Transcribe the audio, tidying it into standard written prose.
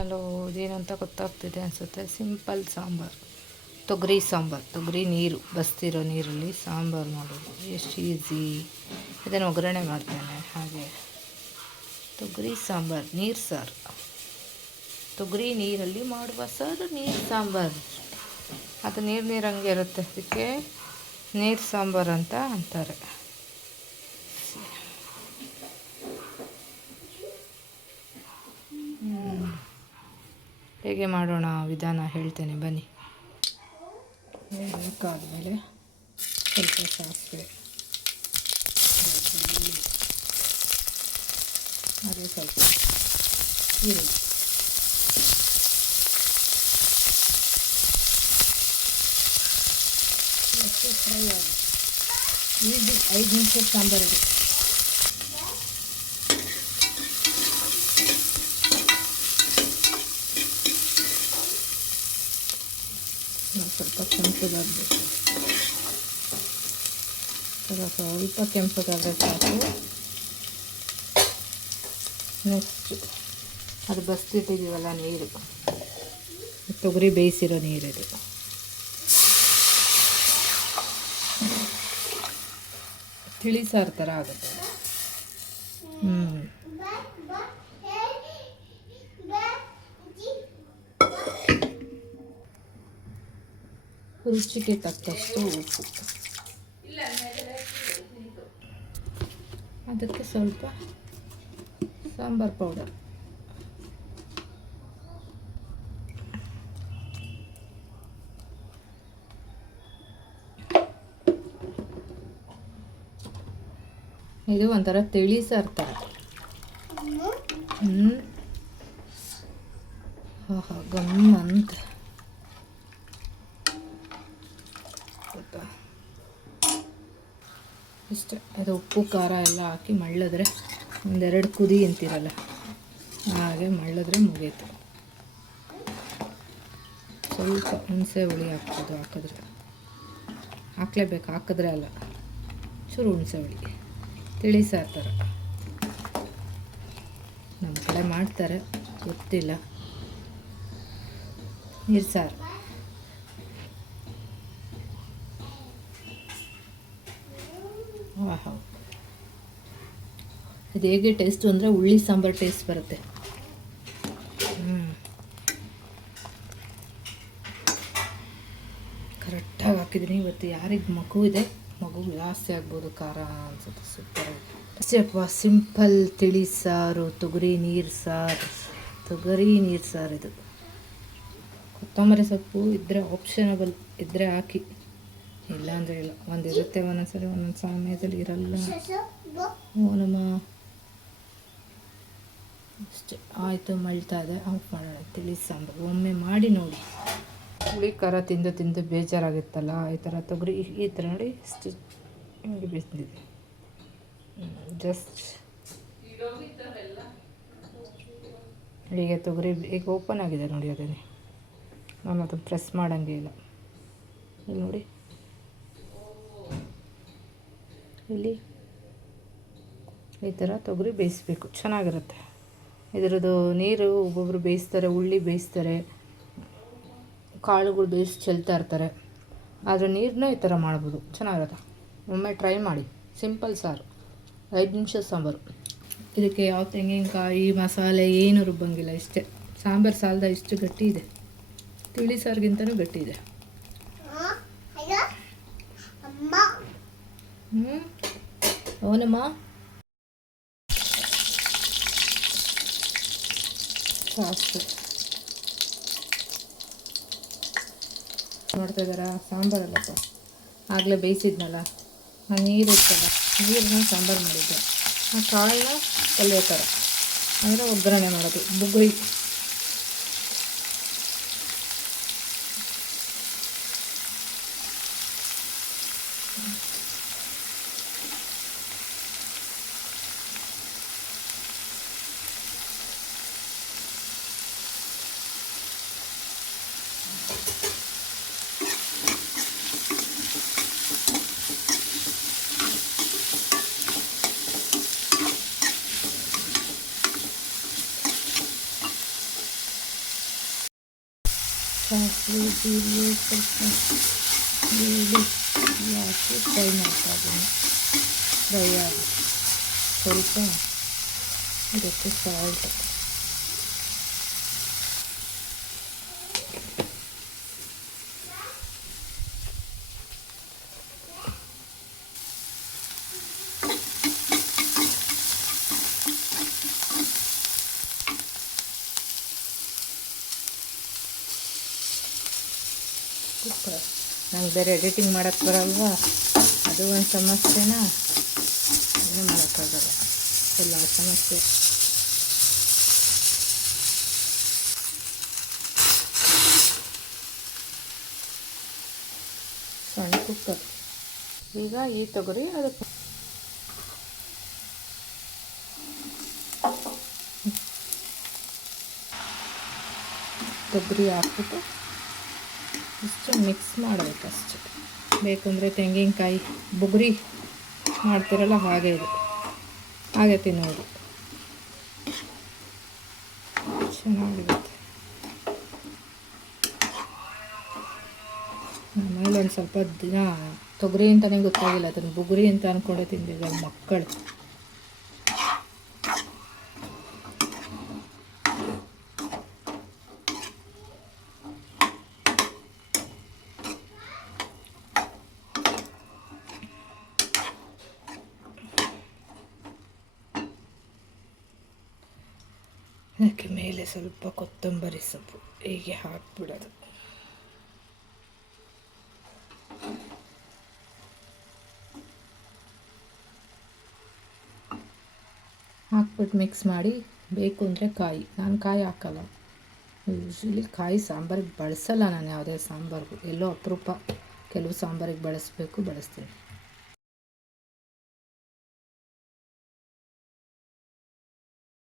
Hello, ಇದೇನಂತ ಗೊತ್ತಾಗ್ತಿದೆ ಅನಿಸುತ್ತೆ. Simple sambar, ತೊಗರಿ ನೀರು, ಬಸ್ತಿರೋ ನೀರಲ್ಲಿ ಸಾಂಬಾರು ಮಾಡೋದು ಎಷ್ಟು ಈಸಿ. ಇದನ್ನು ಒಗ್ಗರಣೆ ಮಾಡ್ತೇನೆ. ಹಾಗೆ ತೊಗರಿ ಸಾಂಬಾರು, ನೀರು ಸಾರು, ತೊಗರಿ ನೀರಲ್ಲಿ ಮಾಡುವ ಸಾರು ನೀರು ಸಾಂಬಾರು. ಅದು ನೀರು ಹಂಗೆ ಇರುತ್ತೆ, ಅದಕ್ಕೆ ನೀರು ಸಾಂಬಾರು ಅಂತ ಅಂತಾರೆ. ಹೇಗೆ ಮಾಡೋಣ ವಿಧಾನ ಹೇಳ್ತೇನೆ ಬನ್ನಿ. ಬೇಕಾದಮೇಲೆ ಸ್ವಲ್ಪ ಸಾಸಿವೆ, ಅದೇ ಸ್ವಲ್ಪ ಈರುಳ್ಳಿ, ಎಷ್ಟು ಫ್ರೈ ಆಗುತ್ತೆ. ಈಸಿ 5 ನಿಮಿಷ ಸಾಂಬಾರಿಗೆ. ಸ್ವಲ್ಪ ಕೆಂಪಗಾಗಬೇಕು, ಸ್ವಲ್ಪ ಕೆಂಪಗಾದರೆ ಸಾಕು. ನೆಕ್ಸ್ಟು ಅದು ಬಸ್ತಿಟ್ಟಿದ್ದೀವಲ್ಲ ನೀರು, ತೊಗರಿ ಬೇಯಿಸಿರೋ ನೀರಿದು. ತಿಳಿ ಸಾರು ಥರ ಆಗುತ್ತೆ. ರುಚಿಗೆ ತಕ್ಕಷ್ಟು ಉಪ್ಪು, ಅದಕ್ಕೆ ಸ್ವಲ್ಪ ಸಾಂಬಾರು ಪೌಡರ್, ಇದು ಒಂಥರ ತಿಳಿ ಸಾರು ಥರ. ಗಮ್ಮಂತ ಇಷ್ಟೇ. ಅದು ಉಪ್ಪು ಖಾರ ಎಲ್ಲ ಹಾಕಿ ಮಳ್ಳಿದ್ರೆ, 1-2 ಕುದಿ ಅಂತಿರಲ್ಲ ಹಾಗೆ ಮಳ್ಳಿದ್ರೆ ಮುಗೀತು. ಸ್ವಲ್ಪ ಹುಣಸೆ ಹುಳಿ ಹಾಕ್ಬೋದು, ಹಾಕಲೇಬೇಕು, ಹಾಕಿದ್ರೆ ಅಲ್ಲ, ಚೂರು ಹುಣಸೆ ಹುಳಿ. ತಿಳಿ ಸಾರು ಥರ ನಮ್ಮ ಕಡೆ ಮಾಡ್ತಾರೆ, ಗೊತ್ತಿಲ್ಲ. ನೀರು ಸಾರು ವಾಹ್, ಇದು ಹೇಗೆ ಟೇಸ್ಟು ಅಂದರೆ ಹುಳಿ ಸಾಂಬಾರು ಟೇಸ್ಟ್ ಬರುತ್ತೆ. ಕರೆಕ್ಟಾಗಿ ಹಾಕಿದ್ದೀನಿ. ಇವತ್ತು ಯಾರಿಗೆ ಮಗು ಇದೆ, ಮಗು ಜಾಸ್ತಿ ಆಗ್ಬೋದು ಖಾರ ಅನ್ಸುತ್ತೆ. ಸೂಪರ್ ಅಷ್ಟೇಪ್ಪ, ಸಿಂಪಲ್ ತಿಳಿ ಸಾರು, ತೊಗರಿ ನೀರು ಸಾರು ಇದು. ಕೊತ್ತಂಬರಿ ಸೊಪ್ಪು ಇದ್ದರೆ ಆಪ್ಷನಬಲ್ ಇದ್ದರೆ ಹಾಕಿ, ಇಲ್ಲಾಂದರೆ ಇಲ್ಲ. ಒಂದಿರುತ್ತೆ ಒಂದೊಂದ್ಸರಿ, ಒಂದೊಂದು ಸಮಯದಲ್ಲಿ ಇರಲ್ಲ. ನಮ್ಮ ಅಷ್ಟೇ ಆಯಿತು, ಮಳ್ತಾ ಇದೆ, ಆಫ್ ಮಾಡೋಣ. ತಿಳಿ ಸಾಂಬಾರು ಒಮ್ಮೆ ಮಾಡಿ ನೋಡಿ. ಹುಳಿ ಖಾರ ತಿಂದು ಬೇಜಾರಾಗುತ್ತಲ್ಲ, ಈ ಥರ ತೊಗರಿ ಈ ಥರ ನೋಡಿ ಇಷ್ಟು ಹಿಂಗೆ ಬೇಯಿಸಿದೆ. ಜಸ್ಟ್ ಹೀಗೆ ತೊಗರಿ ಈಗ ಓಪನ್ ಆಗಿದೆ ನೋಡಿ, ಅದೇನೆ ನಾನು ಅದನ್ನು ಪ್ರೆಸ್ ಮಾಡೋಂಗೆ ಇಲ್ಲ. ಇಲ್ಲಿ ನೋಡಿ, ಇಲ್ಲಿ ಈ ಥರ ತೊಗರಿ ಬೇಯಿಸ್ಬೇಕು, ಚೆನ್ನಾಗಿರುತ್ತೆ. ಇದರದ್ದು ನೀರು ಒಬ್ಬೊಬ್ಬರು ಬೇಯಿಸ್ತಾರೆ, ಉಳ್ಳಿ ಬೇಯಿಸ್ತಾರೆ, ಕಾಳುಗಳು ಬೇಯಿಸಿ ಚೆಲ್ತಾ ಇರ್ತಾರೆ. ಆದರೆ ನೀರನ್ನ ಈ ಥರ ಮಾಡ್ಬೋದು, ಚೆನ್ನಾಗಿರುತ್ತೆ. ಒಮ್ಮೆ ಟ್ರೈ ಮಾಡಿ. ಸಿಂಪಲ್ ಸಾರು, 5 ನಿಮಿಷ ಸಾಂಬಾರು. ಇದಕ್ಕೆ ಯಾವ ತೆಂಗಿನಕಾಯಿ ಮಸಾಲೆ ಏನು ರುಬ್ಬಂಗಿಲ್ಲ. ಇಷ್ಟೇ ಸಾಂಬಾರು ಸಾಲದ ಇಷ್ಟು ಗಟ್ಟಿ ಇದೆ, ತಿಳಿ ಸಾರಿಗಿಂತನೂ ಗಟ್ಟಿ ಇದೆ. ಅವನಮ್ಮ ಸಾಕು ನೋಡ್ತಾ ಇದ್ದಾರಾ, ಸಾಂಬಾರಲ್ಲಪ್ಪ ಆಗಲೇ ಬೇಯಿಸಿದ್ನಲ್ಲ, ಆ ನೀರು ಇರ್ತಲ್ಲ, ನೀರನ್ನ ಸಾಂಬಾರು ಮಾಡಿದ್ದೆ. ಆ ಕಾಳನ್ನ ಪಲ್ಯ ಥರ ಅಂದರೆ ಒಗ್ಗರಣೆ ಮಾಡೋದು, ಬುಗುರಿ. ಸಾಸಿವೆ ಜೀರಿಗೆ ಸ್ವಲ್ಪ ಈರುಳ್ಳಿ ಹಾಕಿ ಫ್ರೈ ಮಾಡ್ತಾ ಇದ್ದೀನಿ. ಫ್ರೈ ಆಗಿ ಸ್ವಲ್ಪ ಇದಕ್ಕೆ ಸಾಲ್ಟ್, ನಂಗೆ ಬೇರೆ ಎಡಿಟಿಂಗ್ ಮಾಡೋಕ್ಕೆ ಬರಲ್ವಾ, ಅದು ಒಂದು ಸಮಸ್ಯೆನಾ, ಏನೂ ಮಾಡೋಕ್ಕಾಗಲ್ಲ, ಎಲ್ಲ ಸಮಸ್ಯೆ. ಸಣ್ಣ ಕುಕ್ಕರ್. ಈಗ ಈ ತೊಗರಿ ಅದಕ್ಕೆ ತೊಗರಿ ಹಾಕ್ಬಿಟ್ಟು ಇಷ್ಟು ಮಿಕ್ಸ್ ಮಾಡಬೇಕಷ್ಟೆ. ಬೇಕಂದರೆ ತೆಂಗಿನಕಾಯಿ ಬುಗುರಿ ಮಾಡ್ತಿರಲ್ಲ ಹಾಗೆ ಇದು ಹಾಗೆ ತಿನ್ನೋದು, ಚೆನ್ನಾಗಿರುತ್ತೆ. ಆಮೇಲೆ ಒಂದು ಸ್ವಲ್ಪ ದಿನ ತೊಗರಿ ಅಂತಲೇ ಗೊತ್ತಾಗಿಲ್ಲ, ಅದನ್ನು ಬುಗುರಿ ಅಂತ ಅಂದ್ಕೊಂಡೆ ತಿಂದಿದ್ದ ಮಕ್ಕಳು. ಅದಕ್ಕೆ ಮೇಲೆ ಸ್ವಲ್ಪ ಕೊತ್ತಂಬರಿ ಸೊಪ್ಪು ಹೀಗೆ ಹಾಕ್ಬಿಡೋದು. ಹಾಕ್ಬಿಟ್ಟು ಮಿಕ್ಸ್ ಮಾಡಿ. ಬೇಕು ಅಂದರೆ ಕಾಯಿ, ನಾನು ಕಾಯಿ ಹಾಕಲ್ಲ, ಯೂಶ್ವಲಿ ಕಾಯಿ ಸಾಂಬಾರಿಗೆ ಬಳಸಲ್ಲ ನಾನು, ಯಾವುದೇ ಸಾಂಬಾರಿಗೂ ಎಲ್ಲೋ ಅಪರೂಪ ಕೆಲವು ಸಾಂಬಾರಿಗೆ ಬಳಸ್ತೀನಿ.